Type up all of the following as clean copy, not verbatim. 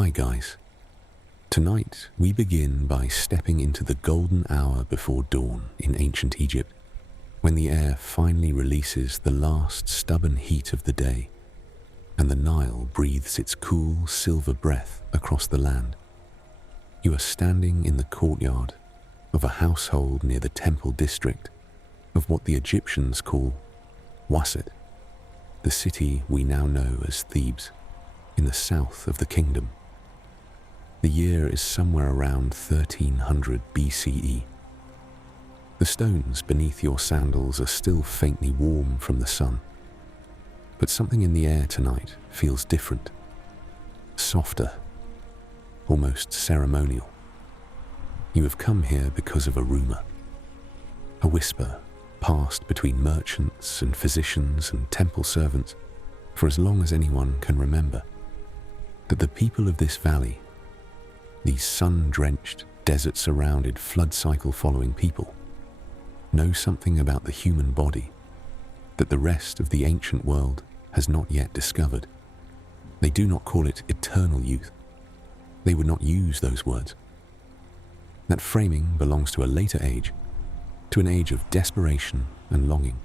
Hi guys. Tonight we begin by stepping into the golden hour before dawn in ancient Egypt, when the air finally releases the last stubborn heat of the day and the Nile breathes its cool silver breath across the land. You are standing in the courtyard of a household near the temple district of what the Egyptians call Waset, the city we now know as Thebes, in the south of the kingdom. The year is somewhere around 1300 BCE. The stones beneath your sandals are still faintly warm from the sun, but something in the air tonight feels different, softer, almost ceremonial. You have come here because of a rumor, a whisper passed between merchants and physicians and temple servants for as long as anyone can remember, that the people of this valley, these sun-drenched, desert-surrounded, flood cycle-following people, know something about the human body that the rest of the ancient world has not yet discovered. They do not call it eternal youth. They would not use those words. That framing belongs to a later age, to an age of desperation and longing.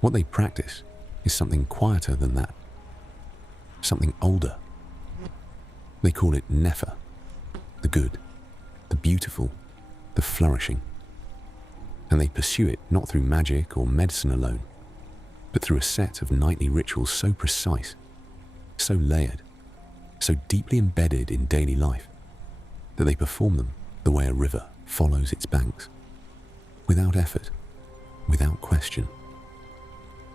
What they practice is something quieter than that, something older. They call it Nefer, the good, the beautiful, the flourishing. And they pursue it not through magic or medicine alone, but through a set of nightly rituals so precise, so layered, so deeply embedded in daily life, that they perform them the way a river follows its banks, without effort, without question.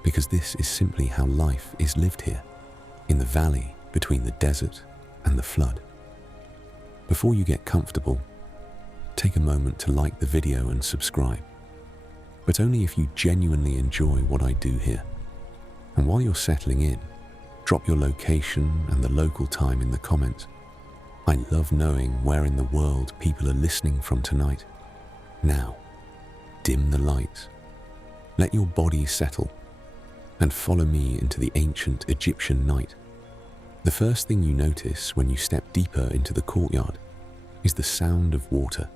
Because this is simply how life is lived here, in the valley between the desert and the flood. Before you get comfortable, take a moment to like the video and subscribe, but only if you genuinely enjoy what I do here. And while you're settling in, drop your location and the local time in the comments. I love knowing where in the world people are listening from tonight. Now, dim the lights, let your body settle, and follow me into the ancient Egyptian night. The first thing you notice when you step deeper into the courtyard is the sound of water,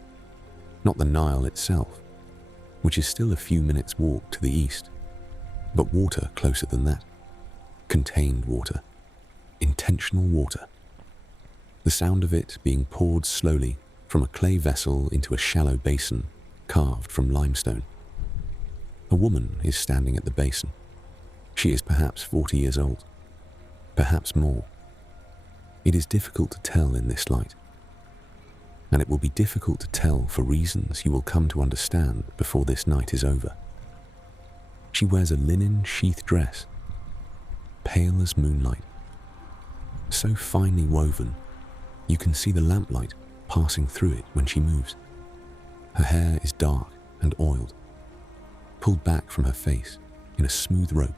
not the Nile itself, which is still a few minutes' walk to the east, but water closer than that, contained water, intentional water. The sound of it being poured slowly from a clay vessel into a shallow basin carved from limestone. A woman is standing at the basin. She is perhaps 40 years old, perhaps more. It is difficult to tell in this light, and it will be difficult to tell for reasons you will come to understand before this night is over. She wears a linen sheath dress, pale as moonlight, so finely woven you can see the lamplight passing through it when she moves. Her hair is dark and oiled, pulled back from her face in a smooth rope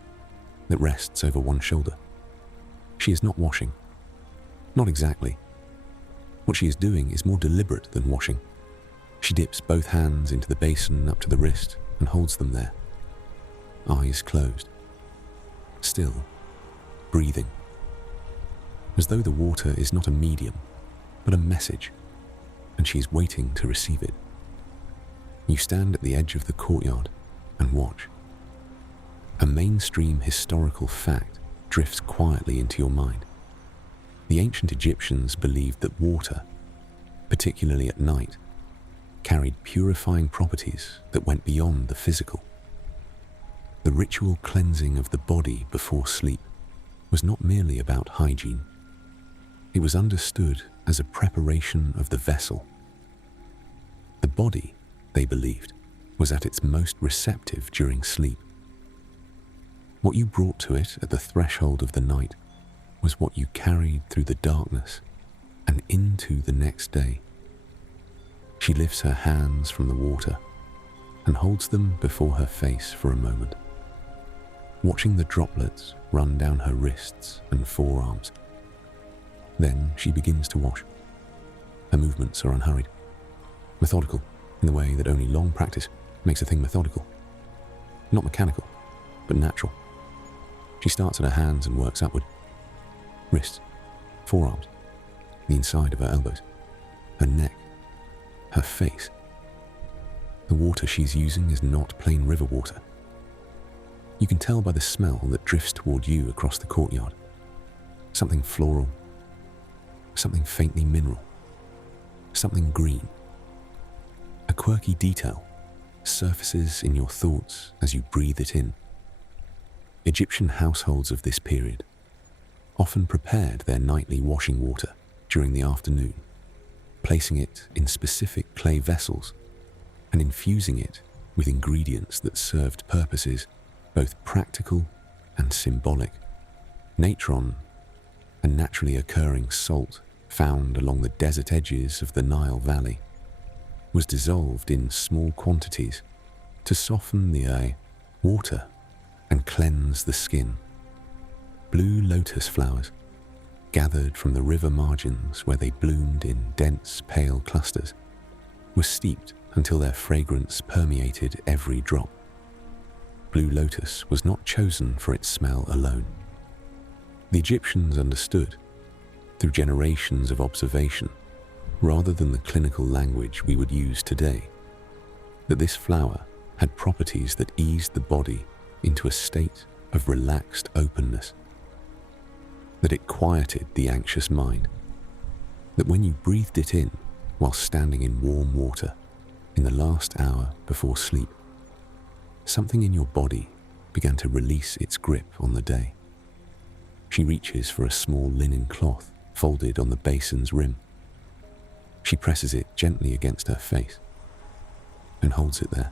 that rests over one shoulder. She is not washing. Not exactly. What she is doing is more deliberate than washing. She dips both hands into the basin up to the wrist and holds them there, eyes closed, still, breathing, as though the water is not a medium, but a message, and she is waiting to receive it. You stand at the edge of the courtyard and watch. A mainstream historical fact drifts quietly into your mind. The ancient Egyptians believed that water, particularly at night, carried purifying properties that went beyond the physical. The ritual cleansing of the body before sleep was not merely about hygiene. It was understood as a preparation of the vessel. The body, they believed, was at its most receptive during sleep. What you brought to it at the threshold of the night was what you carried through the darkness and into the next day. She lifts her hands from the water and holds them before her face for a moment, watching the droplets run down her wrists and forearms. Then she begins to wash. Her movements are unhurried, methodical in the way that only long practice makes a thing methodical. Not mechanical, but natural. She starts at her hands and works upward. Wrists, forearms, the inside of her elbows, her neck, her face. The water she's using is not plain river water. You can tell by the smell that drifts toward you across the courtyard. Something floral, something faintly mineral, something green. A quirky detail surfaces in your thoughts as you breathe it in. Egyptian households of this period often prepared their nightly washing water during the afternoon, placing it in specific clay vessels and infusing it with ingredients that served purposes both practical and symbolic. Natron, a naturally occurring salt found along the desert edges of the Nile Valley, was dissolved in small quantities to soften the water and cleanse the skin. Blue lotus flowers, gathered from the river margins where they bloomed in dense, pale clusters, were steeped until their fragrance permeated every drop. Blue lotus was not chosen for its smell alone. The Egyptians understood, through generations of observation, rather than the clinical language we would use today, that this flower had properties that eased the body into a state of relaxed openness, that it quieted the anxious mind, that when you breathed it in while standing in warm water in the last hour before sleep, something in your body began to release its grip on the day. She reaches for a small linen cloth folded on the basin's rim. She presses it gently against her face and holds it there.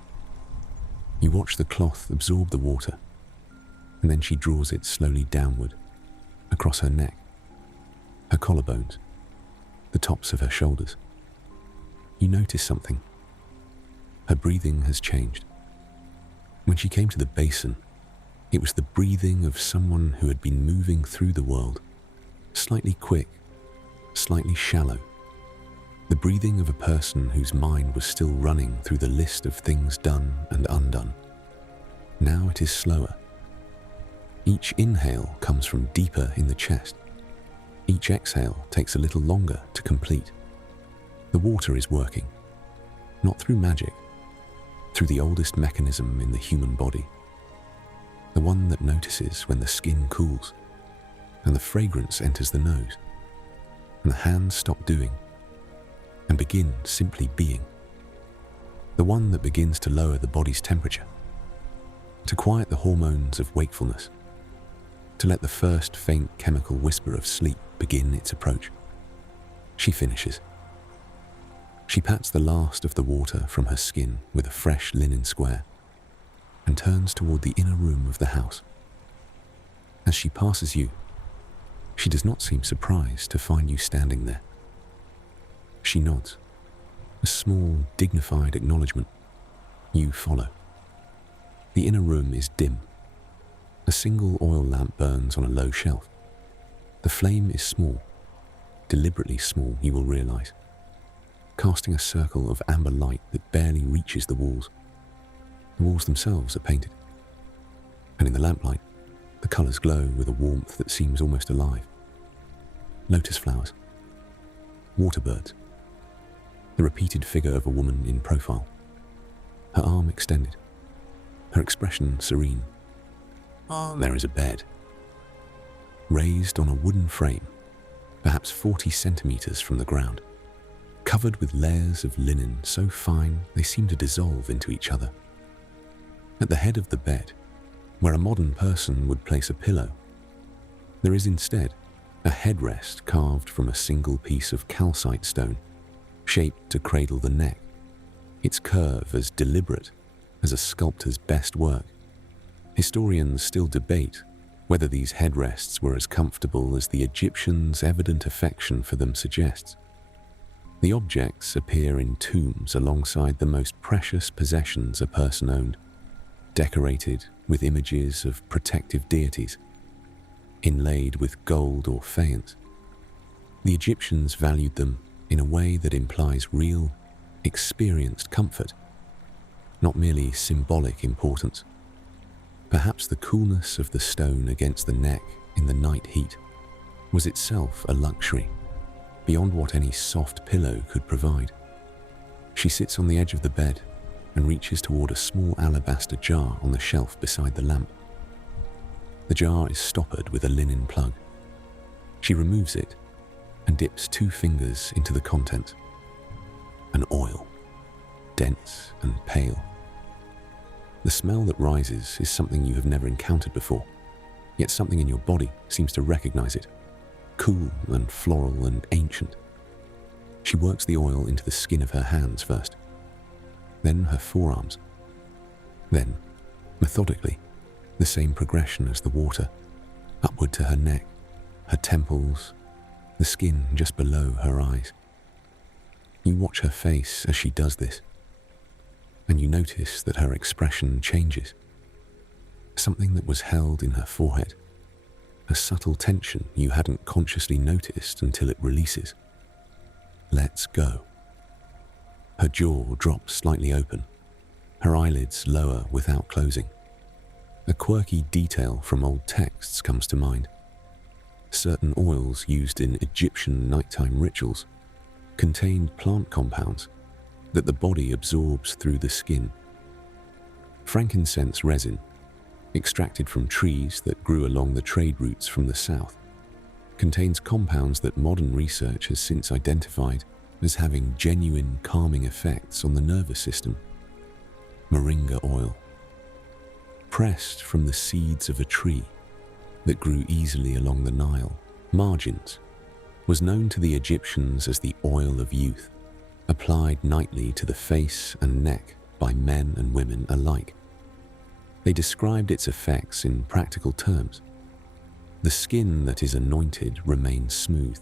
You watch the cloth absorb the water, and then she draws it slowly downward, across her neck, her collarbones, the tops of her shoulders. You notice something. Her breathing has changed. When she came to the basin, it was the breathing of someone who had been moving through the world, slightly quick, slightly shallow. The breathing of a person whose mind was still running through the list of things done and undone. Now it is slower. Each inhale comes from deeper in the chest. Each exhale takes a little longer to complete. The water is working, not through magic, through the oldest mechanism in the human body, the one that notices when the skin cools, and the fragrance enters the nose, and the hands stop doing, and begin simply being. The one that begins to lower the body's temperature, to quiet the hormones of wakefulness, to let the first faint chemical whisper of sleep begin its approach. She finishes. She pats the last of the water from her skin with a fresh linen square and turns toward the inner room of the house. As she passes you, she does not seem surprised to find you standing there. She nods, a small, dignified acknowledgement. You follow. The inner room is dim. A single oil lamp burns on a low shelf. The flame is small, deliberately small, you will realize, casting a circle of amber light that barely reaches the walls. The walls themselves are painted, and in the lamplight, the colors glow with a warmth that seems almost alive. Lotus flowers, water birds, the repeated figure of a woman in profile, her arm extended, her expression serene. There is a bed, raised on a wooden frame, perhaps 40 centimeters from the ground, covered with layers of linen so fine they seem to dissolve into each other. At the head of the bed, where a modern person would place a pillow, there is instead a headrest carved from a single piece of calcite stone, shaped to cradle the neck, its curve as deliberate as a sculptor's best work. Historians still debate whether these headrests were as comfortable as the Egyptians' evident affection for them suggests. The objects appear in tombs alongside the most precious possessions a person owned, decorated with images of protective deities, inlaid with gold or faience. The Egyptians valued them in a way that implies real, experienced comfort, not merely symbolic importance. Perhaps the coolness of the stone against the neck in the night heat was itself a luxury, beyond what any soft pillow could provide. She sits on the edge of the bed and reaches toward a small alabaster jar on the shelf beside the lamp. The jar is stoppered with a linen plug. She removes it and dips 2 fingers into the contents. An oil, dense and pale. The smell that rises is something you have never encountered before, yet something in your body seems to recognize it. Cool and floral and ancient. She works the oil into the skin of her hands first, then her forearms. Then, methodically, the same progression as the water, upward to her neck, her temples, the skin just below her eyes. You watch her face as she does this, and you notice that her expression changes. Something that was held in her forehead, a subtle tension you hadn't consciously noticed until it releases. Lets go. Her jaw drops slightly open, her eyelids lower without closing. A quirky detail from old texts comes to mind. Certain oils used in Egyptian nighttime rituals contained plant compounds that the body absorbs through the skin. Frankincense resin, extracted from trees that grew along the trade routes from the south, contains compounds that modern research has since identified as having genuine calming effects on the nervous system. Moringa oil, pressed from the seeds of a tree that grew easily along the Nile margins, was known to the Egyptians as the oil of youth, applied nightly to the face and neck by men and women alike. They described its effects in practical terms. The skin that is anointed remains smooth.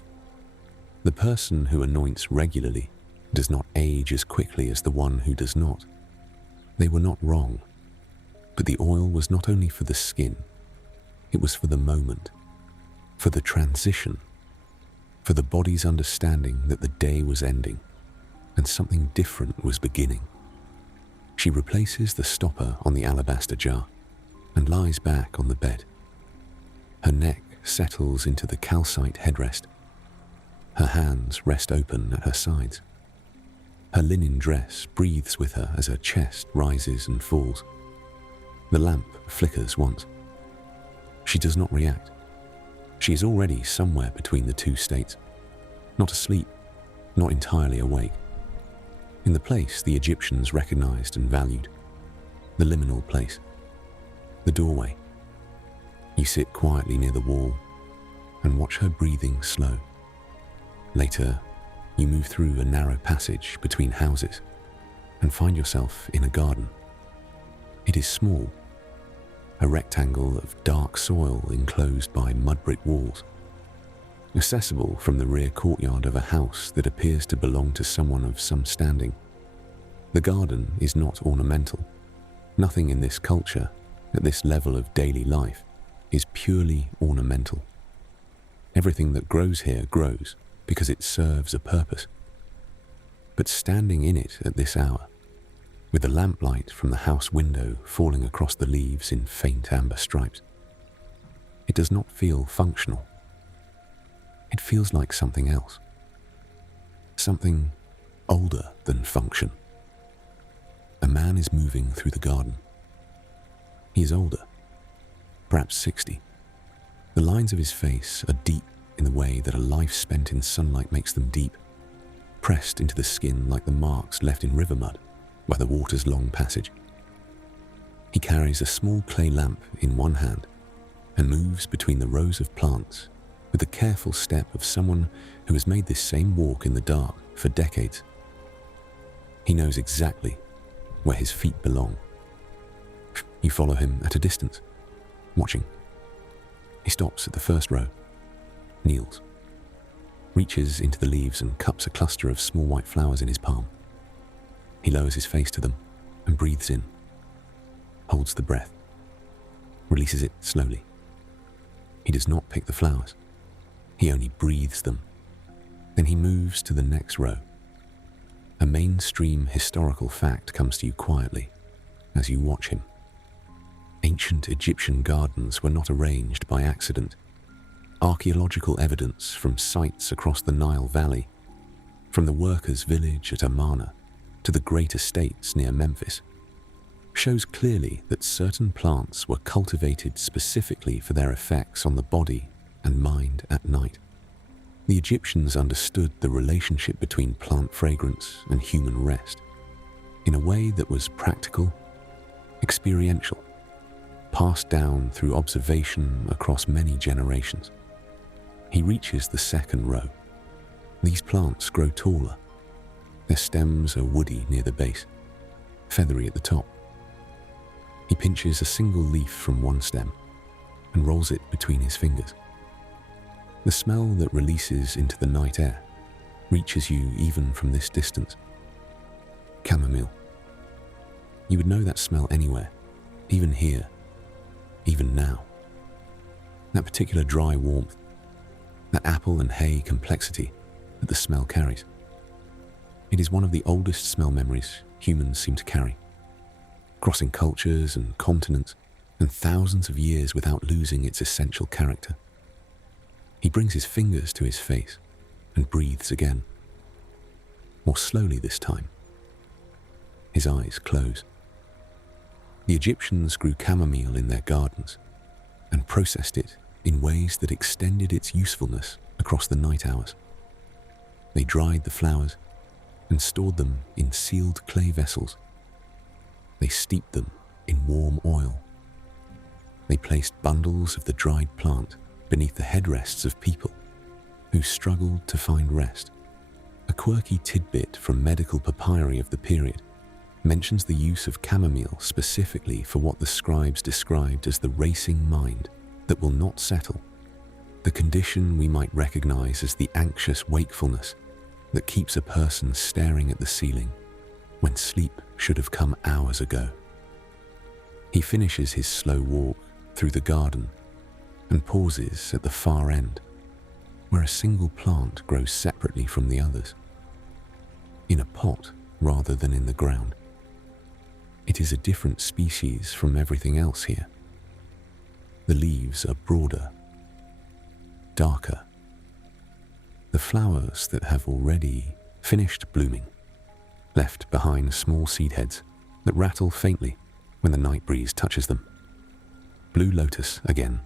The person who anoints regularly does not age as quickly as the one who does not. They were not wrong, but the oil was not only for the skin, it was for the moment, for the transition, for the body's understanding that the day was ending and something different was beginning. She replaces the stopper on the alabaster jar and lies back on the bed. Her neck settles into the calcite headrest. Her hands rest open at her sides. Her linen dress breathes with her as her chest rises and falls. The lamp flickers once. She does not react. She is already somewhere between the 2 states. Not asleep, not entirely awake. In the place the Egyptians recognized and valued. The liminal place. The doorway. You sit quietly near the wall and watch her breathing slow. Later, you move through a narrow passage between houses and find yourself in a garden. It is small, a rectangle of dark soil enclosed by mud brick walls, accessible from the rear courtyard of a house that appears to belong to someone of some standing. The garden is not ornamental. Nothing in this culture, at this level of daily life, is purely ornamental. Everything that grows here grows because it serves a purpose. But standing in it at this hour, with the lamplight from the house window falling across the leaves in faint amber stripes, it does not feel functional. It feels like something else. Something older than function. A man is moving through the garden. He is older, perhaps 60. The lines of his face are deep in the way that a life spent in sunlight makes them deep, pressed into the skin like the marks left in river mud by the water's long passage. He carries a small clay lamp in one hand and moves between the rows of plants with the careful step of someone who has made this same walk in the dark for decades. He knows exactly where his feet belong. You follow him at a distance, watching. He stops at the first row, kneels, reaches into the leaves and cups a cluster of small white flowers in his palm. He lowers his face to them and breathes in, holds the breath, releases it slowly. He does not pick the flowers. He only breathes them. Then he moves to the next row. A mainstream historical fact comes to you quietly as you watch him. Ancient Egyptian gardens were not arranged by accident. Archaeological evidence from sites across the Nile Valley, from the workers' village at Amarna to the great estates near Memphis, shows clearly that certain plants were cultivated specifically for their effects on the body and mind at night. The Egyptians understood the relationship between plant fragrance and human rest in a way that was practical, experiential, passed down through observation across many generations. He reaches the second row. These plants grow taller. Their stems are woody near the base, feathery at the top. He pinches a single leaf from one stem and rolls it between his fingers. The smell that releases into the night air reaches you even from this distance. Chamomile. You would know that smell anywhere, even here, even now. That particular dry warmth, that apple and hay complexity that the smell carries. It is one of the oldest smell memories humans seem to carry, crossing cultures and continents and thousands of years without losing its essential character. He brings his fingers to his face and breathes again, more slowly this time. His eyes close. The Egyptians grew chamomile in their gardens and processed it in ways that extended its usefulness across the night hours. They dried the flowers and stored them in sealed clay vessels. They steeped them in warm oil. They placed bundles of the dried plant beneath the headrests of people who struggled to find rest. A quirky tidbit from medical papyri of the period mentions the use of chamomile specifically for what the scribes described as the racing mind that will not settle, the condition we might recognize as the anxious wakefulness that keeps a person staring at the ceiling when sleep should have come hours ago. He finishes his slow walk through the garden and pauses at the far end, where a single plant grows separately from the others, in a pot rather than in the ground. It is a different species from everything else here. The leaves are broader, darker. The flowers that have already finished blooming, left behind small seed heads that rattle faintly when the night breeze touches them. Blue lotus again,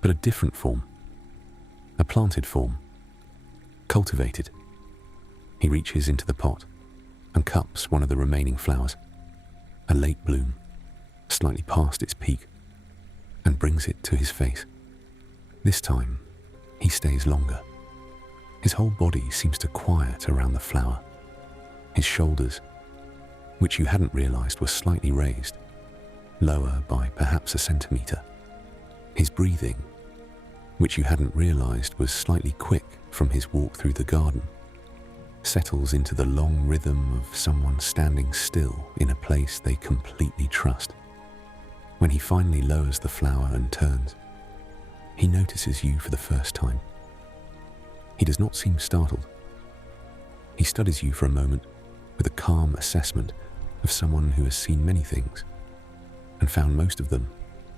but a different form, a planted form, cultivated. He reaches into the pot and cups one of the remaining flowers, a late bloom, slightly past its peak, and brings it to his face. This time, he stays longer. His whole body seems to quiet around the flower. His shoulders, which you hadn't realized were slightly raised, lower by perhaps a centimeter. His breathing, which you hadn't realized was slightly quick from his walk through the garden, settles into the long rhythm of someone standing still in a place they completely trust. When he finally lowers the flower and turns, he notices you for the first time. He does not seem startled. He studies you for a moment with a calm assessment of someone who has seen many things and found most of them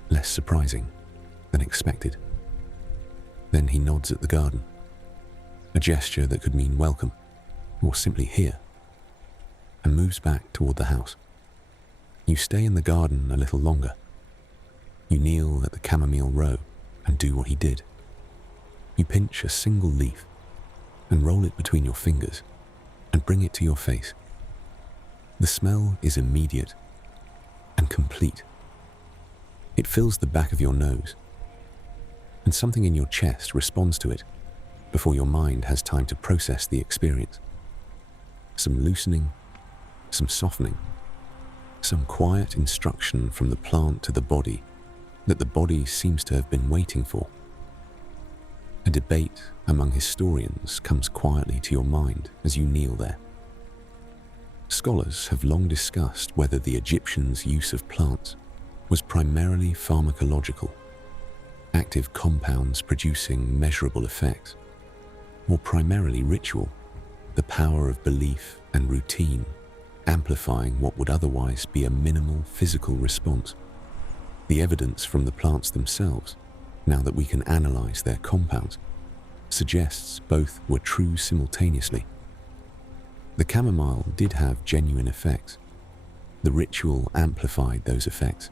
less surprising than expected. Then he nods at the garden, a gesture that could mean welcome or simply here, and moves back toward the house. You stay in the garden a little longer. You kneel at the chamomile row and do what he did. You pinch a single leaf and roll it between your fingers and bring it to your face. The smell is immediate and complete. It fills the back of your nose, and something in your chest responds to it before your mind has time to process the experience. Some loosening, some softening, some quiet instruction from the plant to the body that the body seems to have been waiting for. A debate among historians comes quietly to your mind as you kneel there. Scholars have long discussed whether the Egyptians' use of plants was primarily pharmacological, active compounds producing measurable effects, or primarily ritual, the power of belief and routine amplifying what would otherwise be a minimal physical response. The evidence from the plants themselves now that we can analyze their compounds, suggests both were true simultaneously. The chamomile did have genuine effects. The ritual amplified those effects.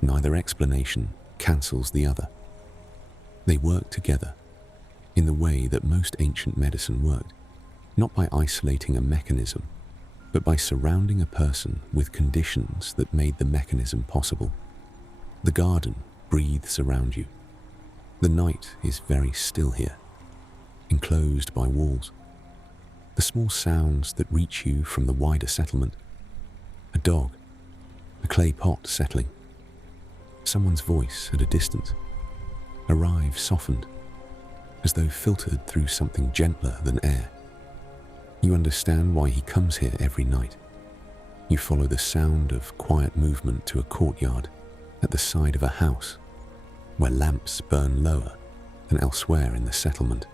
Neither explanation cancels the other. They work together in the way that most ancient medicine worked, not by isolating a mechanism, but by surrounding a person with conditions that made the mechanism possible. The garden breathes around you. The night is very still here, enclosed by walls. The small sounds that reach you from the wider settlement, a dog, a clay pot settling, someone's voice at a distance, arrive softened, as though filtered through something gentler than air. You understand why he comes here every night. You follow the sound of quiet movement to a courtyard at the side of a house where lamps burn lower than elsewhere in the settlement.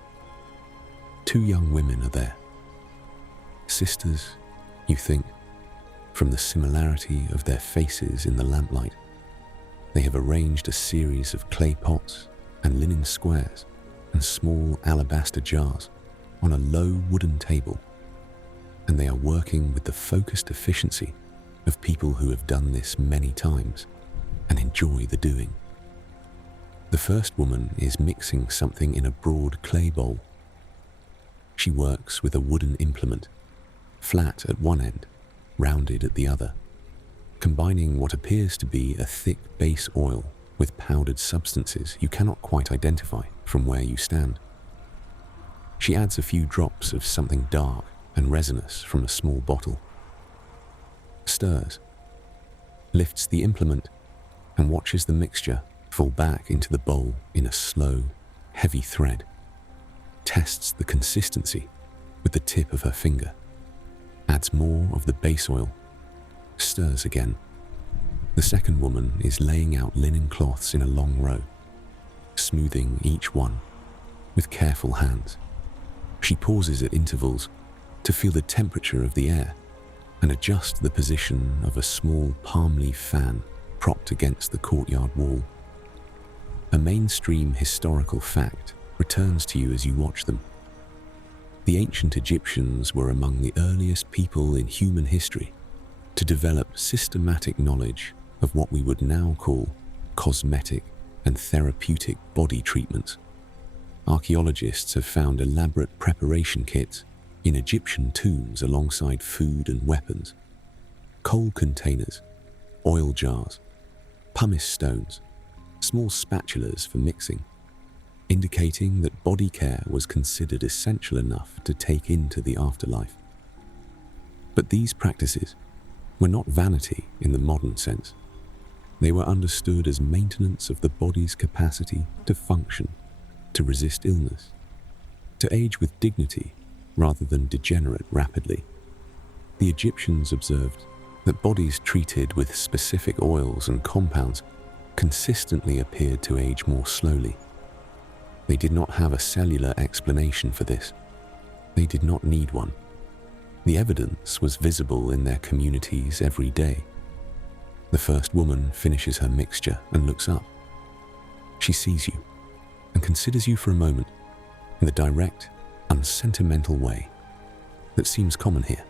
2 young women are there. Sisters, you think, from the similarity of their faces in the lamplight. They have arranged a series of clay pots and linen squares and small alabaster jars on a low wooden table, and they are working with the focused efficiency of people who have done this many times and enjoy the doing. The first woman is mixing something in a broad clay bowl. She works with a wooden implement, flat at one end, rounded at the other, combining what appears to be a thick base oil with powdered substances you cannot quite identify from where you stand. She adds a few drops of something dark and resinous from a small bottle, stirs, lifts the implement, and watches the mixture fall back into the bowl in a slow, heavy thread, tests the consistency with the tip of her finger, adds more of the base oil, stirs again. The second woman is laying out linen cloths in a long row, smoothing each one with careful hands. She pauses at intervals to feel the temperature of the air and adjust the position of a small palm leaf fan propped against the courtyard wall. A mainstream historical fact returns to you as you watch them. The ancient Egyptians were among the earliest people in human history to develop systematic knowledge of what we would now call cosmetic and therapeutic body treatments. Archaeologists have found elaborate preparation kits in Egyptian tombs alongside food and weapons, coal containers, oil jars, pumice stones, small spatulas for mixing, indicating that body care was considered essential enough to take into the afterlife. But these practices were not vanity in the modern sense. They were understood as maintenance of the body's capacity to function, to resist illness, to age with dignity rather than degenerate rapidly. The Egyptians observed that bodies treated with specific oils and compounds consistently appeared to age more slowly. They did not have a cellular explanation for this. They did not need one. The evidence was visible in their communities every day. The first woman finishes her mixture and looks up. She sees you and considers you for a moment in the direct, unsentimental way that seems common here.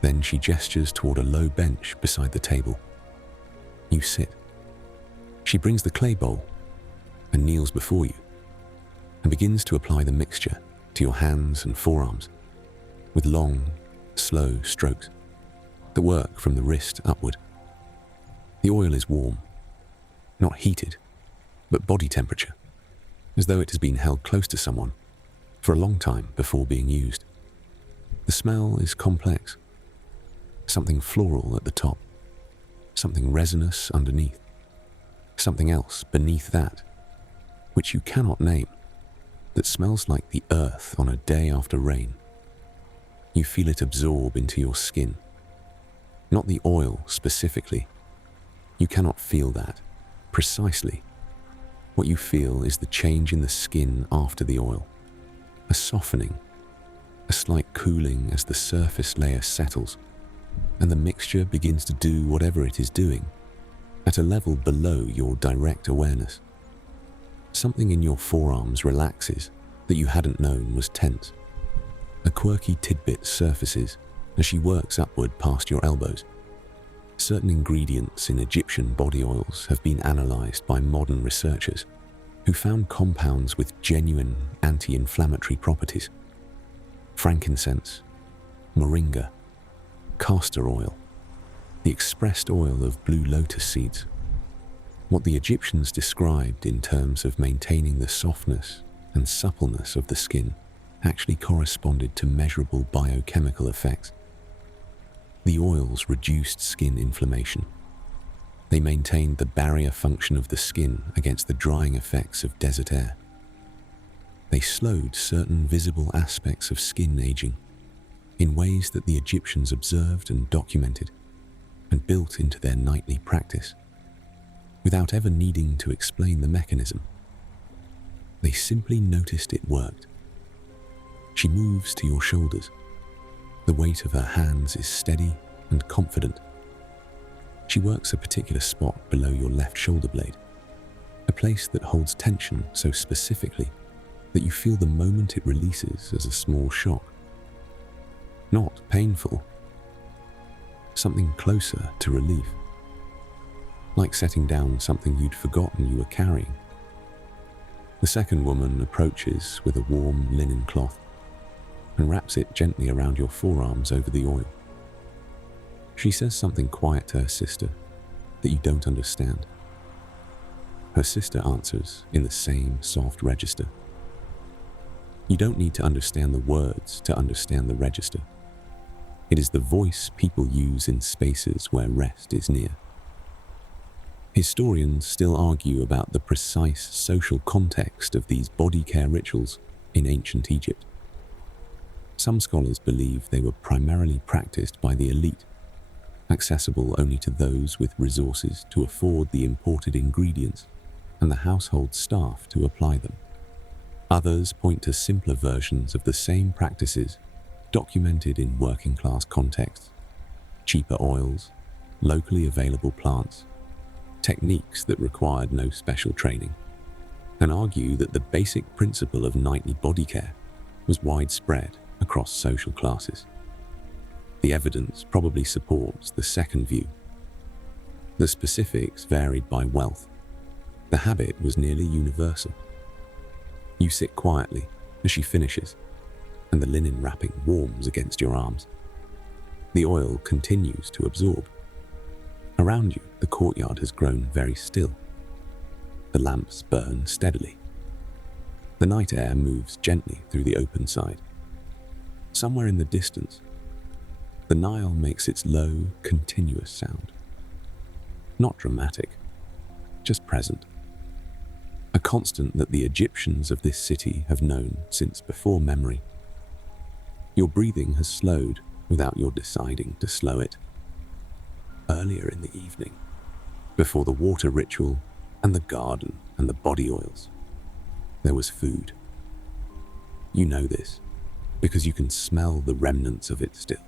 Then she gestures toward a low bench beside the table. You sit. She brings the clay bowl and kneels before you and begins to apply the mixture to your hands and forearms with long, slow strokes that work from the wrist upward. The oil is warm, not heated, but body temperature, as though it has been held close to someone for a long time before being used. The smell is complex, something floral at the top, something resinous underneath, something else beneath that, which you cannot name, that smells like the earth on a day after rain. You feel it absorb into your skin, not the oil specifically. You cannot feel that precisely. What you feel is the change in the skin after the oil, a softening, a slight cooling as the surface layer settles, and the mixture begins to do whatever it is doing at a level below your direct awareness. Something in your forearms relaxes that you hadn't known was tense. A quirky tidbit surfaces as she works upward past your elbows. Certain ingredients in Egyptian body oils have been analysed by modern researchers who found compounds with genuine anti-inflammatory properties. Frankincense, Moringa, castor oil, the expressed oil of blue lotus seeds. What the Egyptians described in terms of maintaining the softness and suppleness of the skin actually corresponded to measurable biochemical effects. The oils reduced skin inflammation. They maintained the barrier function of the skin against the drying effects of desert air. They slowed certain visible aspects of skin aging in ways that the Egyptians observed and documented and built into their nightly practice, without ever needing to explain the mechanism. They simply noticed it worked. She moves to your shoulders. The weight of her hands is steady and confident. She works a particular spot below your left shoulder blade, a place that holds tension so specifically that you feel the moment it releases as a small shock. Not painful, something closer to relief, like setting down something you'd forgotten you were carrying. The second woman approaches with a warm linen cloth and wraps it gently around your forearms over the oil. She says something quiet to her sister that you don't understand. Her sister answers in the same soft register. You don't need to understand the words to understand the register. It is the voice people use in spaces where rest is near. Historians still argue about the precise social context of these body care rituals in ancient Egypt. Some scholars believe they were primarily practiced by the elite, accessible only to those with resources to afford the imported ingredients and the household staff to apply them. Others point to simpler versions of the same practices documented in working-class contexts: cheaper oils, locally available plants, techniques that required no special training, and argue that the basic principle of nightly body care was widespread across social classes. The evidence probably supports the second view. The specifics varied by wealth. The habit was nearly universal. You sit quietly as she finishes, and the linen wrapping warms against your arms. The oil continues to absorb. Around you, the courtyard has grown very still. The lamps burn steadily. The night air moves gently through the open side. Somewhere in the distance, the Nile makes its low, continuous sound. Not dramatic, just present. A constant that the Egyptians of this city have known since before memory. Your breathing has slowed without your deciding to slow it. Earlier in the evening, before the water ritual and the garden and the body oils, there was food. You know this because you can smell the remnants of it still.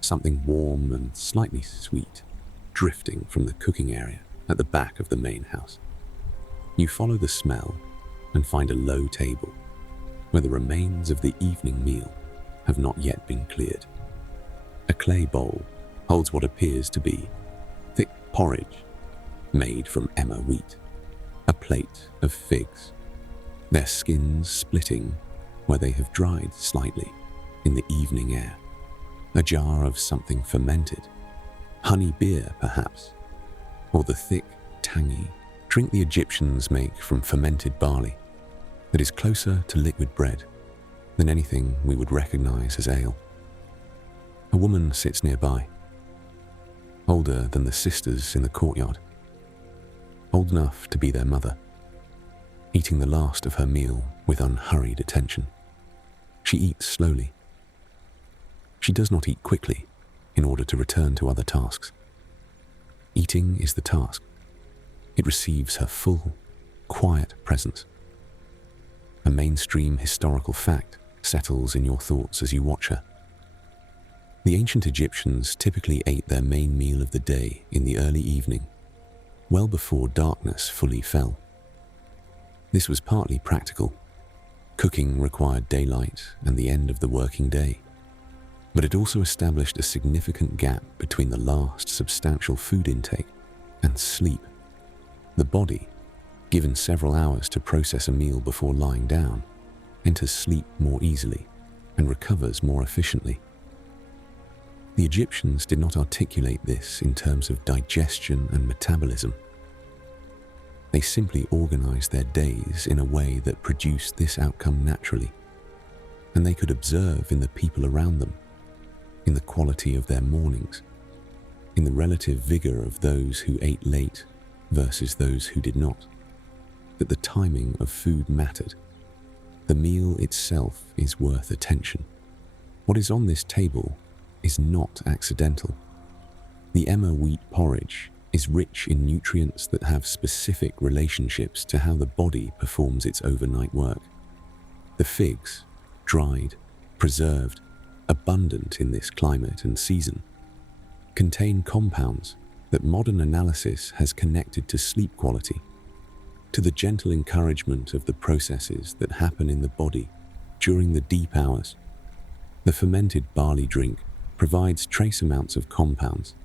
Something warm and slightly sweet drifting from the cooking area at the back of the main house. You follow the smell and find a low table where the remains of the evening meal have not yet been cleared. A clay bowl holds what appears to be thick porridge made from emmer wheat, a plate of figs, their skins splitting where they have dried slightly in the evening air, a jar of something fermented, honey beer perhaps, or the thick, tangy drink the Egyptians make from fermented barley that is closer to liquid bread than anything we would recognize as ale. A woman sits nearby, older than the sisters in the courtyard, old enough to be their mother, eating the last of her meal with unhurried attention. She eats slowly. She does not eat quickly in order to return to other tasks. Eating is the task. It receives her full, quiet presence. A mainstream historical fact settles in your thoughts as you watch her. The ancient Egyptians typically ate their main meal of the day in the early evening, well before darkness fully fell. This was partly practical. Cooking required daylight and the end of the working day, but it also established a significant gap between the last substantial food intake and sleep. The body, given several hours to process a meal before lying down, enters sleep more easily and recovers more efficiently. The Egyptians did not articulate this in terms of digestion and metabolism. They simply organized their days in a way that produced this outcome naturally, and they could observe in the people around them, in the quality of their mornings, in the relative vigor of those who ate late versus those who did not, that the timing of food mattered. The meal itself is worth attention. What is on this table is not accidental. The emmer wheat porridge is rich in nutrients that have specific relationships to how the body performs its overnight work. The figs, dried, preserved, abundant in this climate and season, contain compounds that modern analysis has connected to sleep quality, to the gentle encouragement of the processes that happen in the body during the deep hours. The fermented barley drink provides trace amounts of compounds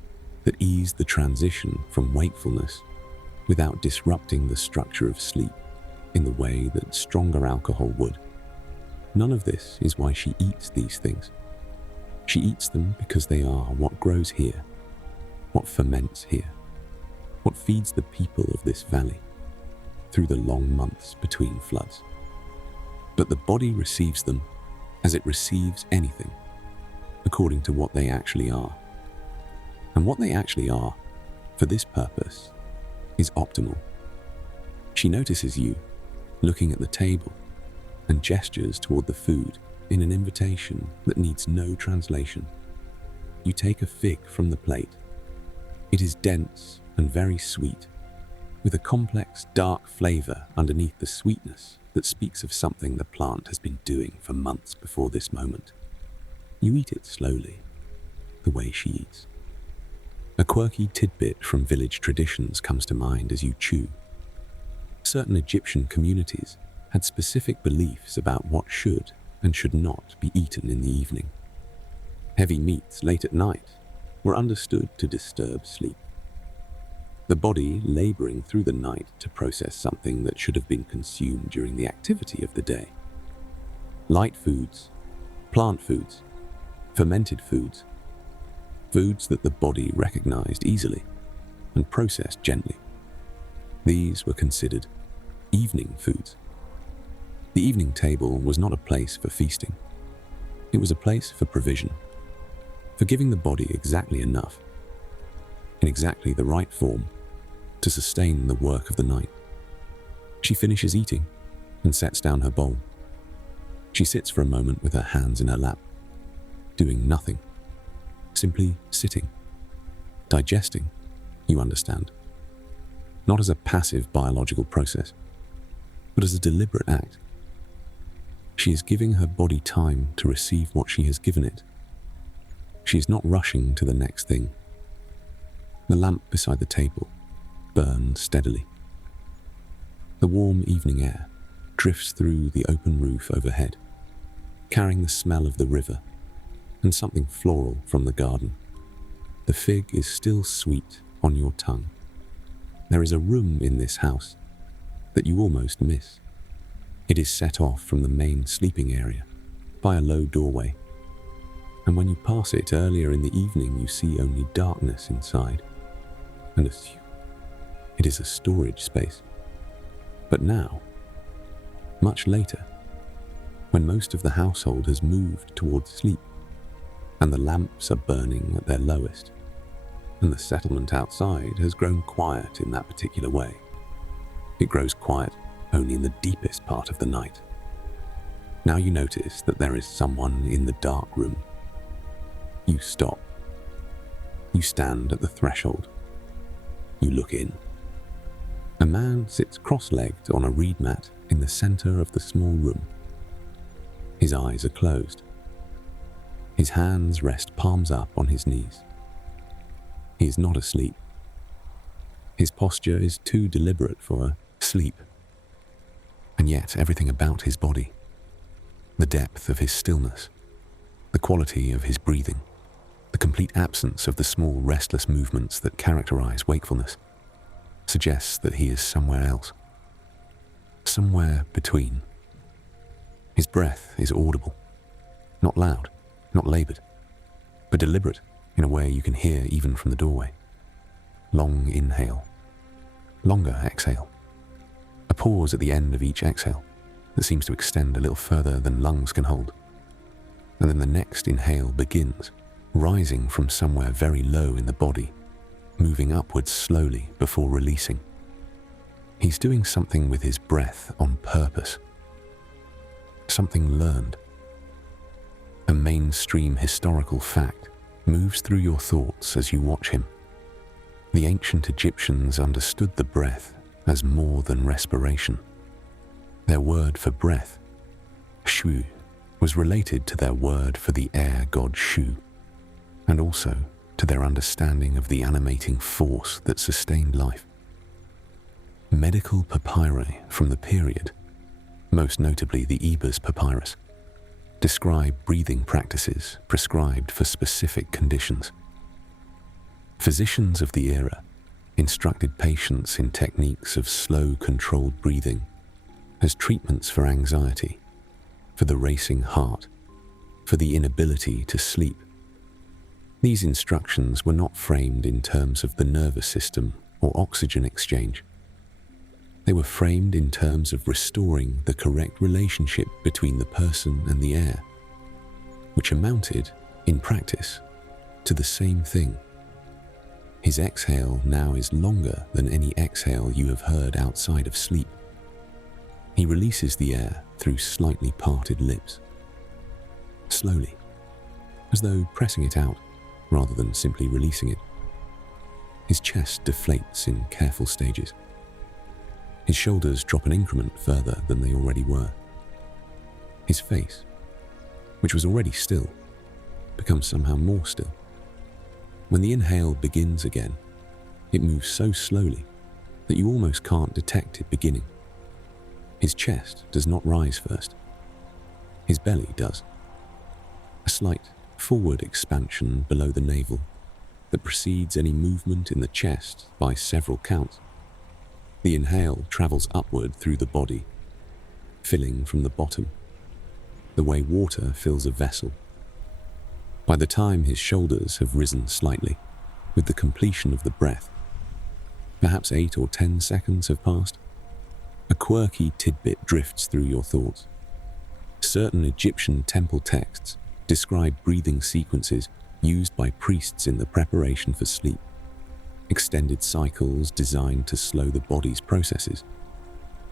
that ease the transition from wakefulness without disrupting the structure of sleep in the way that stronger alcohol would. None of this is why she eats these things. She eats them because they are what grows here, what ferments here, what feeds the people of this valley through the long months between floods. But the body receives them as it receives anything, according to what they actually are. And what they actually are, for this purpose, is optimal. She notices you, looking at the table, and gestures toward the food in an invitation that needs no translation. You take a fig from the plate. It is dense and very sweet, with a complex, dark flavor underneath the sweetness that speaks of something the plant has been doing for months before this moment. You eat it slowly, the way she eats. A quirky tidbit from village traditions comes to mind as you chew. Certain Egyptian communities had specific beliefs about what should and should not be eaten in the evening. Heavy meats late at night were understood to disturb sleep. The body laboring through the night to process something that should have been consumed during the activity of the day. Light foods, plant foods, fermented foods, foods that the body recognized easily and processed gently. These were considered evening foods. The evening table was not a place for feasting. It was a place for provision, for giving the body exactly enough, in exactly the right form, to sustain the work of the night. She finishes eating and sets down her bowl. She sits for a moment with her hands in her lap, doing nothing, simply sitting, digesting, you understand, not as a passive biological process, but as a deliberate act. She is giving her body time to receive what she has given it. She is not rushing to the next thing. The lamp beside the table burns steadily. The warm evening air drifts through the open roof overhead, carrying the smell of the river and something floral from the garden. The fig is still sweet on your tongue. There is a room in this house that you almost miss. It is set off from the main sleeping area by a low doorway, and when you pass it earlier in the evening, you see only darkness inside and assume it is a storage space. But now, much later, when most of the household has moved towards sleep, and the lamps are burning at their lowest, and the settlement outside has grown quiet in that particular way. It grows quiet only in the deepest part of the night. Now you notice that there is someone in the dark room. You stop. You stand at the threshold. You look in. A man sits cross-legged on a reed mat in the center of the small room. His eyes are closed. His hands rest palms up on his knees. He is not asleep. His posture is too deliberate for sleep. And yet everything about his body, the depth of his stillness, the quality of his breathing, the complete absence of the small restless movements that characterize wakefulness, suggests that he is somewhere else, somewhere between. His breath is audible, not loud, not labored, but deliberate in a way you can hear even from the doorway. Long inhale, longer exhale, a pause at the end of each exhale that seems to extend a little further than lungs can hold. And then the next inhale begins, rising from somewhere very low in the body, moving upwards slowly before releasing. He's doing something with his breath on purpose, something learned. A mainstream historical fact moves through your thoughts as you watch him. The ancient Egyptians understood the breath as more than respiration. Their word for breath, shu, was related to their word for the air god Shu, and also to their understanding of the animating force that sustained life. Medical papyri from the period, most notably the Ebers Papyrus, describe breathing practices prescribed for specific conditions. Physicians of the era instructed patients in techniques of slow, controlled breathing as treatments for anxiety, for the racing heart, for the inability to sleep. These instructions were not framed in terms of the nervous system or oxygen exchange. They were framed in terms of restoring the correct relationship between the person and the air, which amounted, in practice, to the same thing. His exhale now is longer than any exhale you have heard outside of sleep. He releases the air through slightly parted lips, slowly, as though pressing it out rather than simply releasing it. His chest deflates in careful stages. His shoulders drop an increment further than they already were. His face, which was already still, becomes somehow more still. When the inhale begins again, it moves so slowly that you almost can't detect it beginning. His chest does not rise first. His belly does. A slight forward expansion below the navel that precedes any movement in the chest by several counts. The inhale travels upward through the body, filling from the bottom, the way water fills a vessel. By the time his shoulders have risen slightly, with the completion of the breath, perhaps 8 or 10 seconds have passed, a quirky tidbit drifts through your thoughts. Certain Egyptian temple texts describe breathing sequences used by priests in the preparation for sleep, extended cycles designed to slow the body's processes,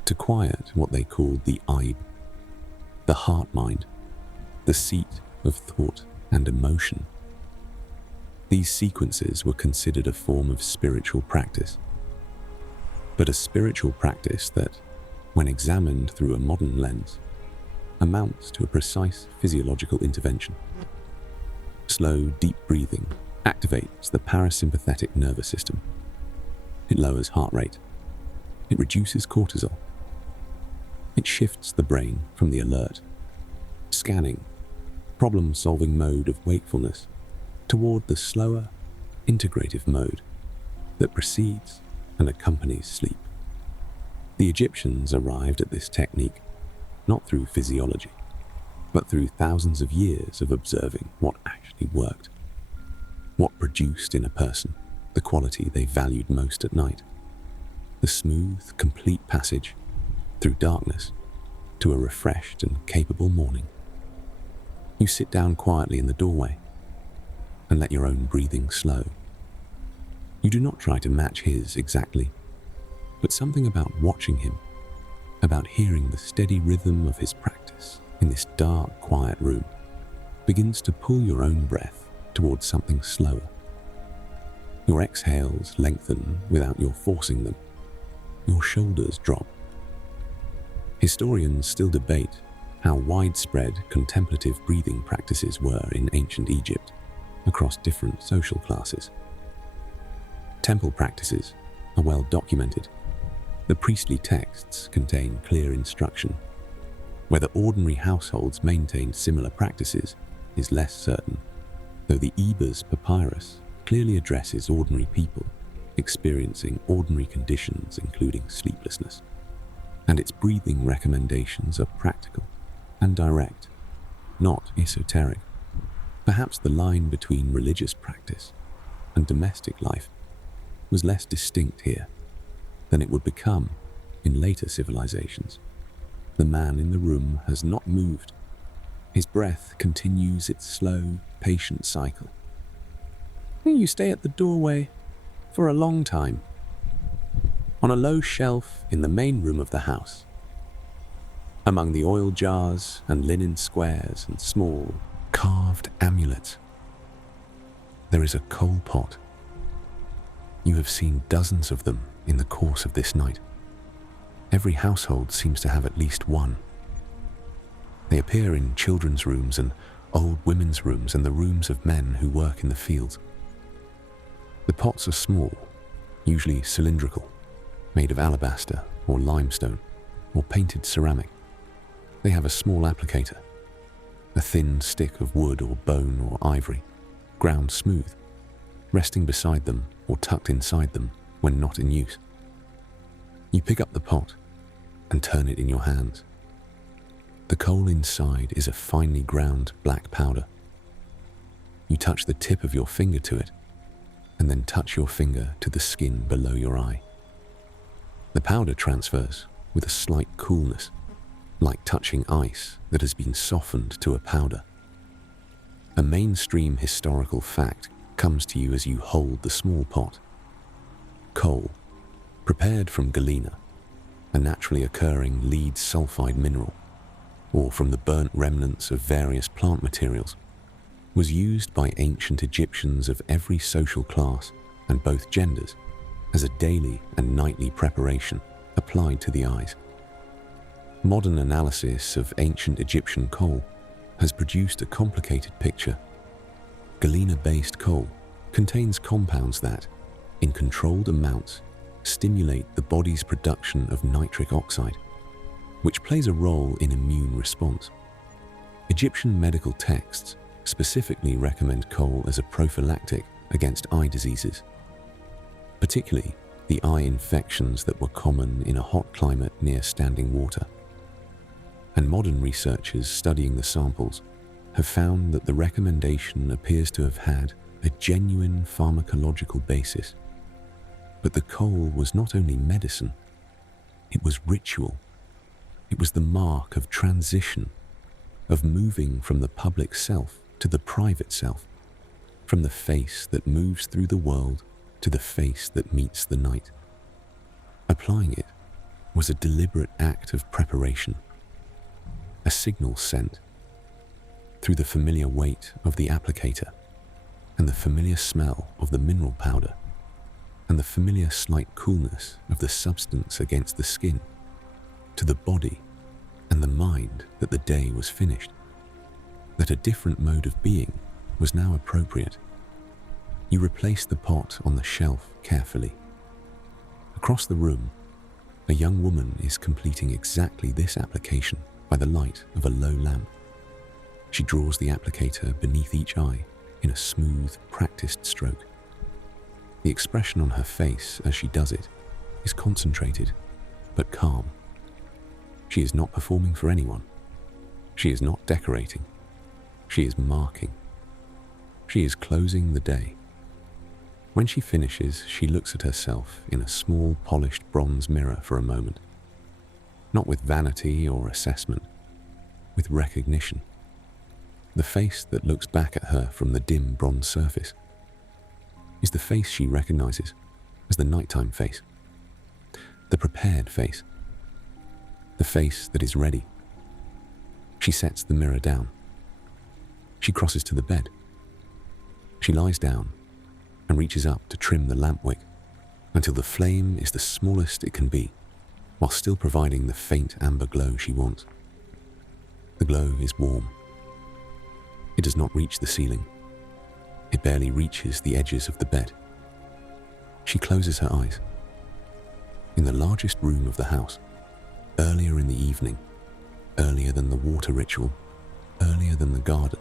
to quiet what they called the eye, the heart-mind, the seat of thought and emotion. These sequences were considered a form of spiritual practice, but a spiritual practice that, when examined through a modern lens, amounts to a precise physiological intervention. Slow, deep breathing activates the parasympathetic nervous system. It lowers heart rate. It reduces cortisol. It shifts the brain from the alert, scanning, problem-solving mode of wakefulness toward the slower, integrative mode that precedes and accompanies sleep. The Egyptians arrived at this technique not through physiology, but through thousands of years of observing what actually worked, what produced in a person the quality they valued most at night, the smooth, complete passage through darkness to a refreshed and capable morning. You sit down quietly in the doorway and let your own breathing slow. You do not try to match his exactly, but something about watching him, about hearing the steady rhythm of his practice in this dark, quiet room, begins to pull your own breath towards something slower. Your exhales lengthen without your forcing them. Your shoulders drop. Historians still debate how widespread contemplative breathing practices were in ancient Egypt across different social classes. Temple practices are well documented, The priestly texts contain clear instruction. Whether ordinary households maintained similar practices is less certain, though the Ebers Papyrus clearly addresses ordinary people experiencing ordinary conditions including sleeplessness, and its breathing recommendations are practical and direct, not esoteric. Perhaps the line between religious practice and domestic life was less distinct here than it would become in later civilizations. The man in the room has not moved. His breath continues its slow, patient cycle. You stay at the doorway for a long time. On a low shelf in the main room of the house, among the oil jars and linen squares and small, carved amulets, there is a coal pot. You have seen dozens of them in the course of this night. Every household seems to have at least one. They appear in children's rooms and old women's rooms and the rooms of men who work in the fields. The pots are small, usually cylindrical, made of alabaster or limestone or painted ceramic. They have a small applicator, a thin stick of wood or bone or ivory, ground smooth, resting beside them or tucked inside them when not in use. You pick up the pot and turn it in your hands. The coal inside is a finely ground black powder. You touch the tip of your finger to it, and then touch your finger to the skin below your eye. The powder transfers with a slight coolness, like touching ice that has been softened to a powder. A mainstream historical fact comes to you as you hold the small pot. Coal, prepared from galena, a naturally occurring lead sulfide mineral, or from the burnt remnants of various plant materials, was used by ancient Egyptians of every social class and both genders as a daily and nightly preparation applied to the eyes. Modern analysis of ancient Egyptian coal has produced a complicated picture. Galena-based coal contains compounds that, in controlled amounts, stimulate the body's production of nitric oxide, which plays a role in immune response. Egyptian medical texts specifically recommend coal as a prophylactic against eye diseases, particularly the eye infections that were common in a hot climate near standing water. And modern researchers studying the samples have found that the recommendation appears to have had a genuine pharmacological basis. But the coal was not only medicine, it was ritual. It was the mark of transition, of moving from the public self to the private self, from the face that moves through the world to the face that meets the night. Applying it was a deliberate act of preparation, a signal sent through the familiar weight of the applicator and the familiar smell of the mineral powder and the familiar slight coolness of the substance against the skin to the body and the mind that the day was finished, that a different mode of being was now appropriate. You replace the pot on the shelf carefully. Across the room, a young woman is completing exactly this application by the light of a low lamp. She draws the applicator beneath each eye in a smooth, practiced stroke. The expression on her face as she does it is concentrated but calm. She is not performing for anyone. She is not decorating. She is marking. She is closing the day. When she finishes, she looks at herself in a small, polished bronze mirror for a moment. Not with vanity or assessment, with recognition. The face that looks back at her from the dim bronze surface is the face she recognizes as the nighttime face, the prepared face, the face that is ready. She sets the mirror down. She crosses to the bed. She lies down and reaches up to trim the lamp wick until the flame is the smallest it can be, while still providing the faint amber glow she wants. The glow is warm. It does not reach the ceiling. It barely reaches the edges of the bed. She closes her eyes. in the largest room of the house, earlier in the evening, earlier than the water ritual, earlier than the garden,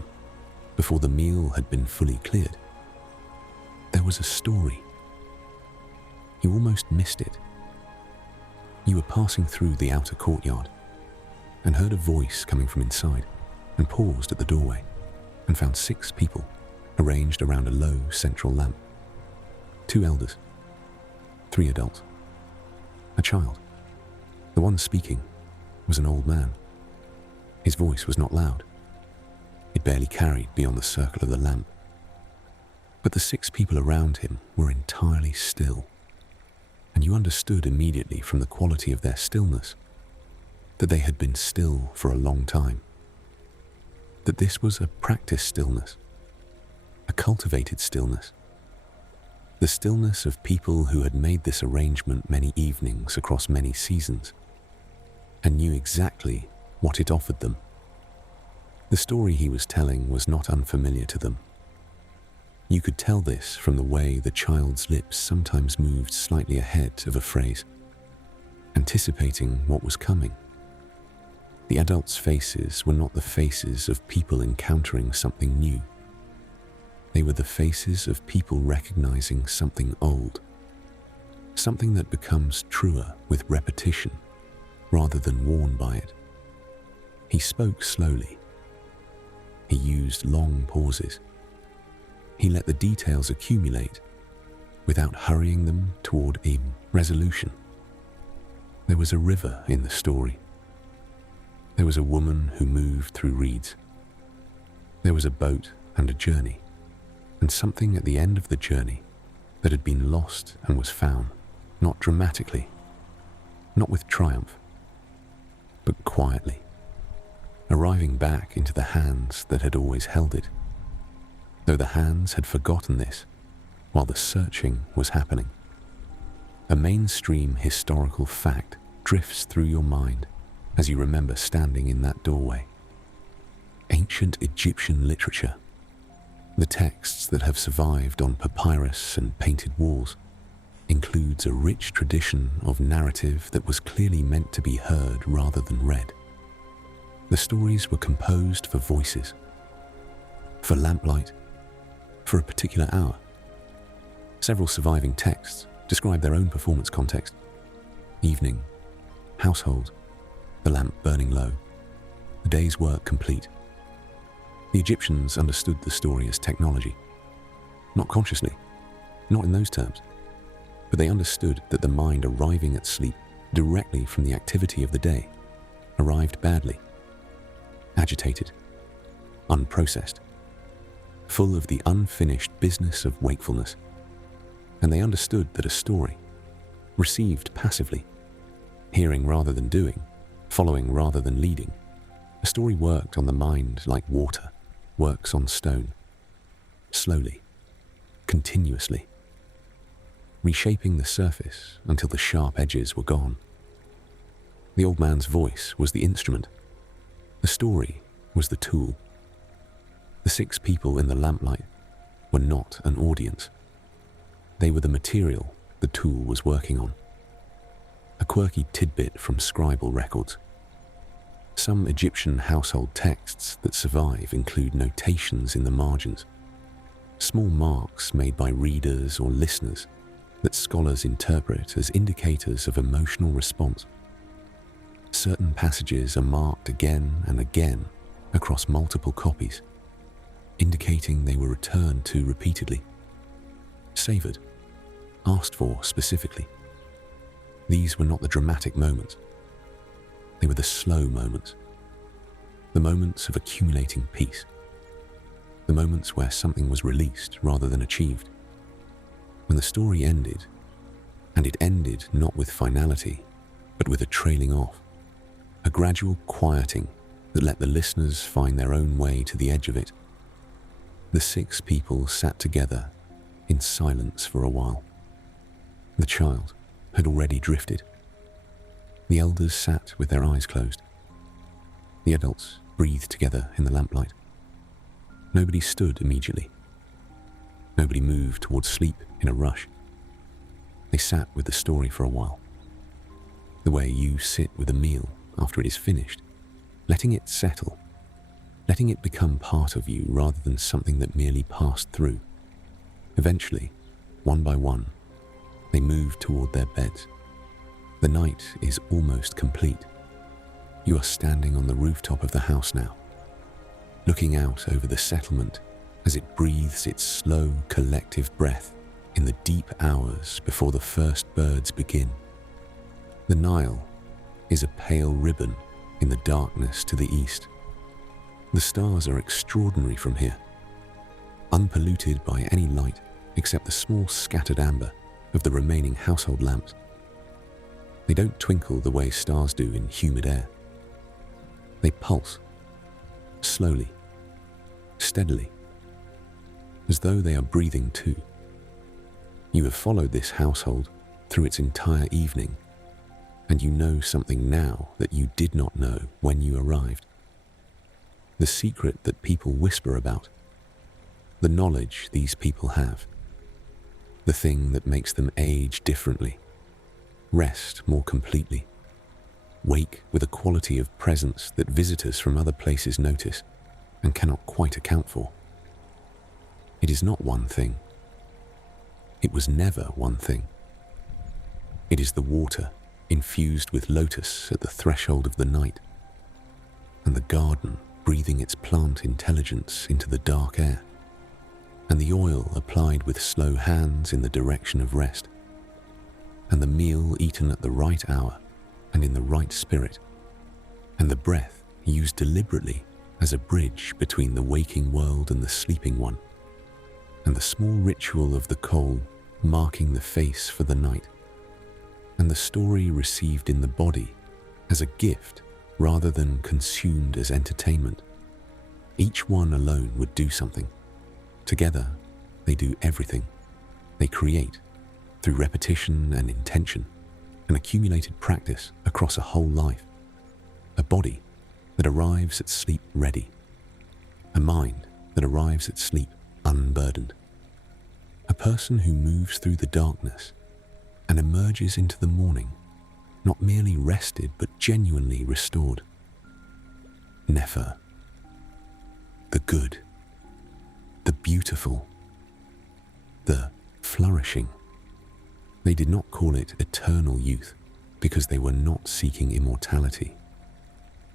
before the meal had been fully cleared. There was a story. You almost missed it. You were passing through the outer courtyard and heard a voice coming from inside, and paused at the doorway and found 6 people arranged around a low central lamp. 2 elders, 3 adults, a child. The one speaking was an old man. His voice was not loud. It barely carried beyond the circle of the lamp. But the 6 people around him were entirely still, and you understood immediately from the quality of their stillness that they had been still for a long time. That this was a practiced stillness, a cultivated stillness, the stillness of people who had made this arrangement many evenings across many seasons, and knew exactly what it offered them. The story he was telling was not unfamiliar to them. You could tell this from the way the child's lips sometimes moved slightly ahead of a phrase, anticipating what was coming. The adults' faces were not the faces of people encountering something new. They were the faces of people recognizing something old, something that becomes truer with repetition rather than worn by it. He spoke slowly. He used long pauses. He let the details accumulate without hurrying them toward a resolution. There was a river in the story. There was a woman who moved through reeds. There was a boat and a journey, and something at the end of the journey that had been lost and was found, not dramatically, not with triumph, but quietly, arriving back into the hands that had always held it, though the hands had forgotten this while the searching was happening. A mainstream historical fact drifts through your mind as you remember standing in that doorway. Ancient Egyptian literature, the texts that have survived on papyrus and painted walls, includes a rich tradition of narrative that was clearly meant to be heard rather than read. The stories were composed for voices, for lamplight, for a particular hour. Several surviving texts describe their own performance context: evening, household, the lamp burning low, the day's work complete. The Egyptians understood the story as technology, not consciously, not in those terms, but they understood that the mind arriving at sleep directly from the activity of the day arrived badly, agitated, unprocessed, full of the unfinished business of wakefulness, and they understood that a story, received passively, hearing rather than doing, following rather than leading, a story worked on the mind like water works on stone, slowly, continuously, reshaping the surface until the sharp edges were gone. The old man's voice was the instrument. The story was the tool. The 6 people in the lamplight were not an audience. They were the material the tool was working on. A quirky tidbit from scribal records. Some Egyptian household texts that survive include notations in the margins, small marks made by readers or listeners that scholars interpret as indicators of emotional response. Certain passages are marked again and again across multiple copies, indicating they were returned to repeatedly, savoured, asked for specifically. These were not the dramatic moments. They were the slow moments, the moments of accumulating peace, the moments where something was released rather than achieved. When the story ended, and it ended not with finality, but with a trailing off, a gradual quieting that let the listeners find their own way to the edge of it, the 6 people sat together in silence for a while. The child had already drifted. The elders sat with their eyes closed. The adults breathed together in the lamplight. Nobody stood immediately. Nobody moved towards sleep in a rush. They sat with the story for a while, the way you sit with a meal after it is finished, letting it settle, letting it become part of you rather than something that merely passed through. Eventually, one by one, they move toward their beds. The night is almost complete. You are standing on the rooftop of the house now, looking out over the settlement as it breathes its slow, collective breath in the deep hours before the first birds begin. The Nile is a pale ribbon in the darkness to the east. The stars are extraordinary from here, unpolluted by any light except the small scattered amber of the remaining household lamps. They don't twinkle the way stars do in humid air. They pulse, slowly, steadily, as though they are breathing too. You have followed this household through its entire evening, and you know something now that you did not know when you arrived. The secret that people whisper about, the knowledge these people have, the thing that makes them age differently, rest more completely, wake with a quality of presence that visitors from other places notice and cannot quite account for. It is not one thing. It was never one thing. It is the water infused with lotus at the threshold of the night, and the garden breathing its plant intelligence into the dark air, and the oil applied with slow hands in the direction of rest, and the meal eaten at the right hour and in the right spirit, and the breath used deliberately as a bridge between the waking world and the sleeping one, and the small ritual of the coal marking the face for the night, and the story received in the body as a gift rather than consumed as entertainment. Each one alone would do something. Together, they do everything. They create, through repetition and intention, an accumulated practice across a whole life. A body that arrives at sleep ready. A mind that arrives at sleep unburdened. A person who moves through the darkness and emerges into the morning, not merely rested but genuinely restored. Nefer. The good. The beautiful. The flourishing. They did not call it eternal youth because they were not seeking immortality.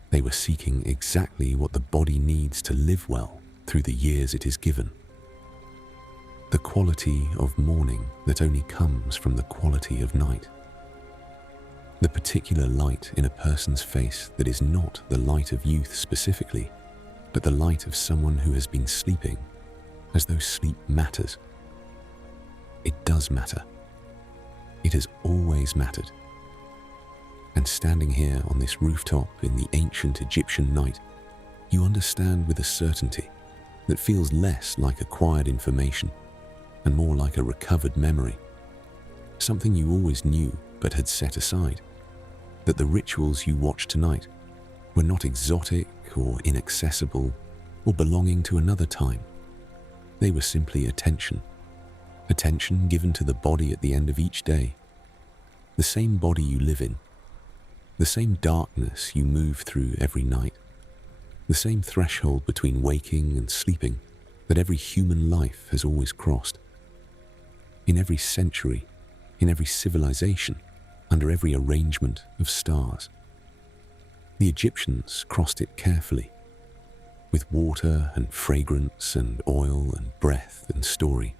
They were seeking exactly what the body needs to live well through the years it is given. The quality of morning that only comes from the quality of night. The particular light in a person's face that is not the light of youth specifically, but the light of someone who has been sleeping, as though sleep matters. It does matter. It has always mattered. And standing here on this rooftop in the ancient Egyptian night, you understand with a certainty that feels less like acquired information and more like a recovered memory, something you always knew but had set aside, that the rituals you watched tonight were not exotic or inaccessible or belonging to another time. They were simply attention given to the body at the end of each day, the same body you live in, the same darkness you move through every night, the same threshold between waking and sleeping that every human life has always crossed. In every century, in every civilization, under every arrangement of stars. The Egyptians crossed it carefully, with water and fragrance and oil and breath and story,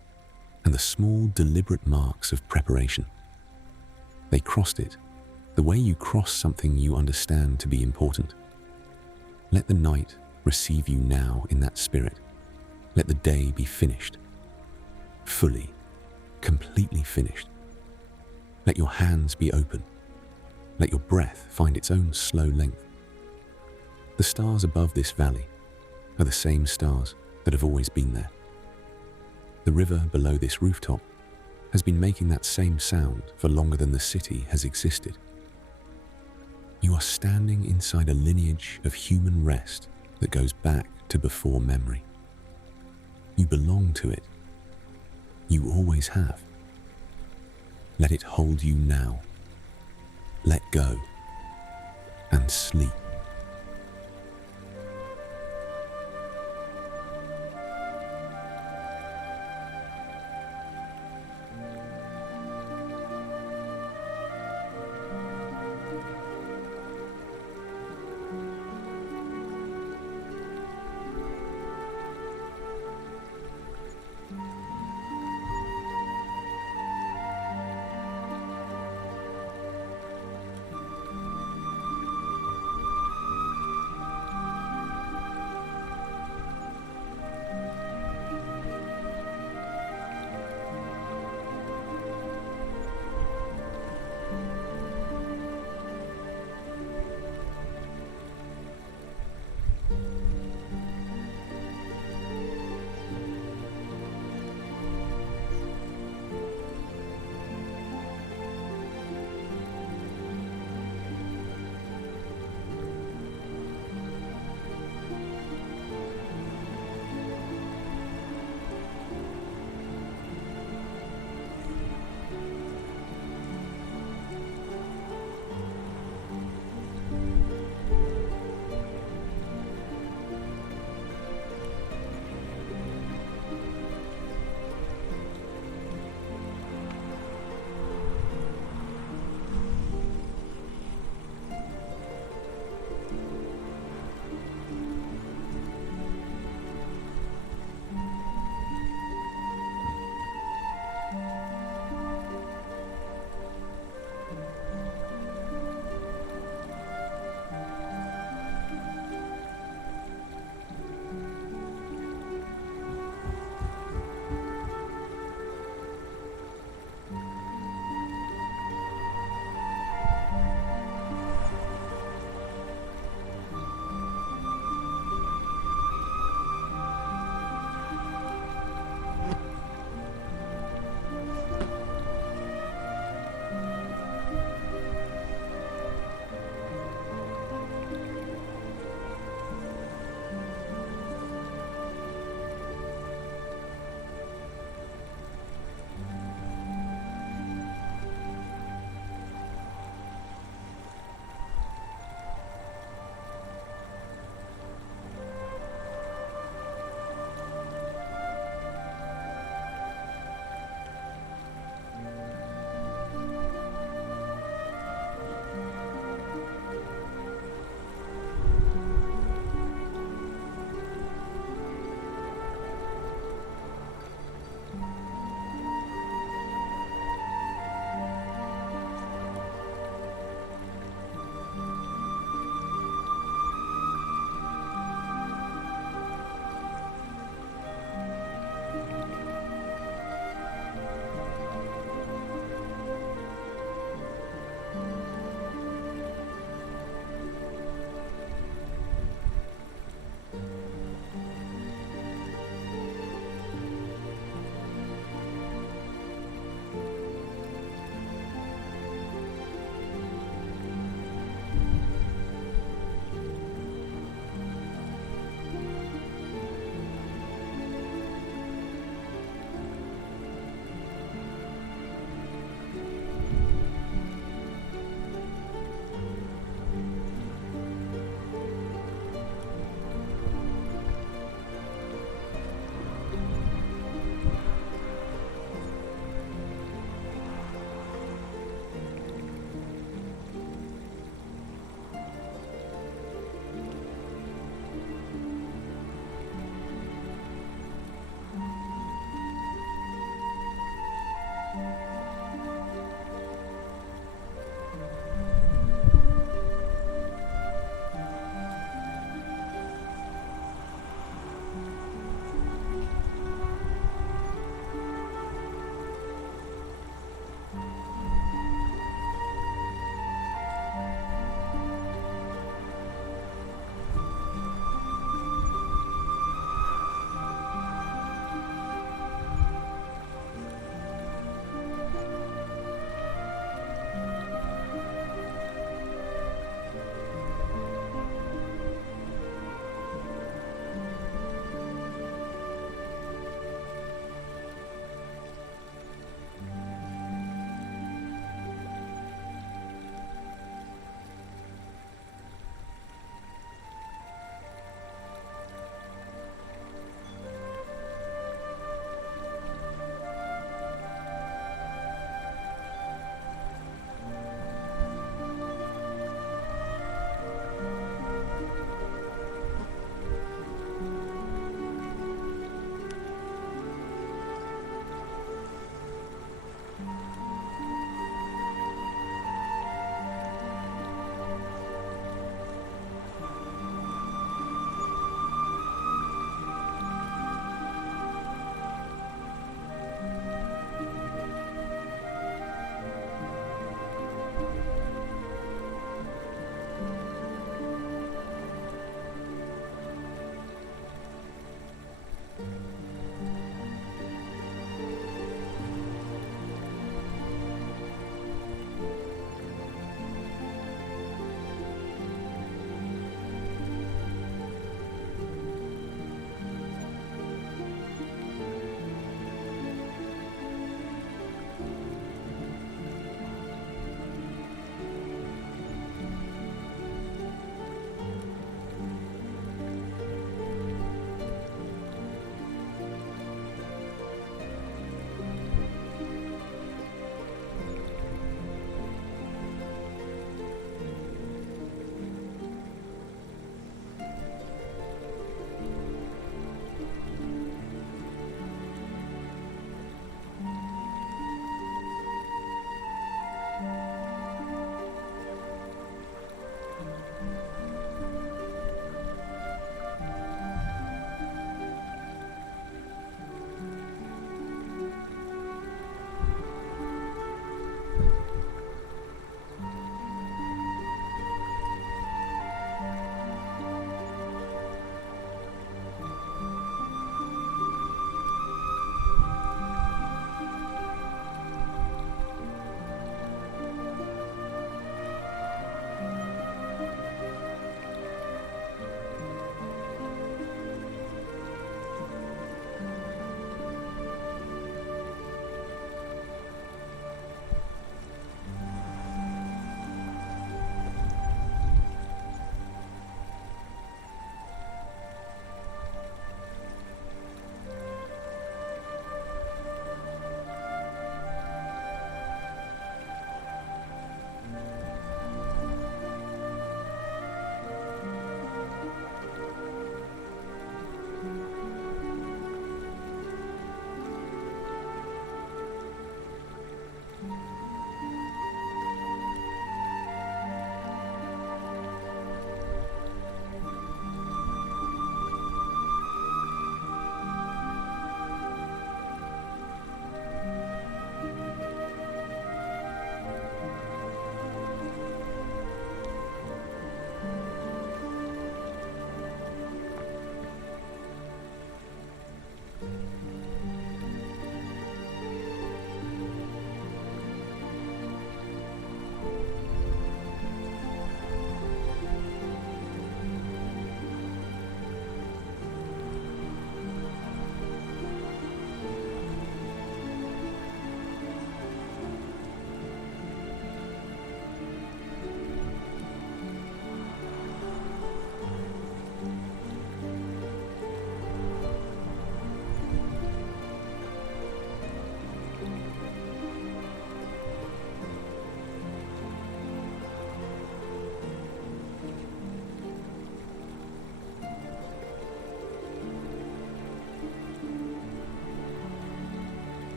and the small deliberate marks of preparation. They crossed it the way you cross something you understand to be important. Let the night receive you now in that spirit. Let the day be finished, fully, completely finished. Let your hands be open. Let your breath find its own slow length. The stars above this valley are the same stars that have always been there. The river below this rooftop has been making that same sound for longer than the city has existed. You are standing inside a lineage of human rest that goes back to before memory. You belong to it. You always have. Let it hold you now. let go, and sleep.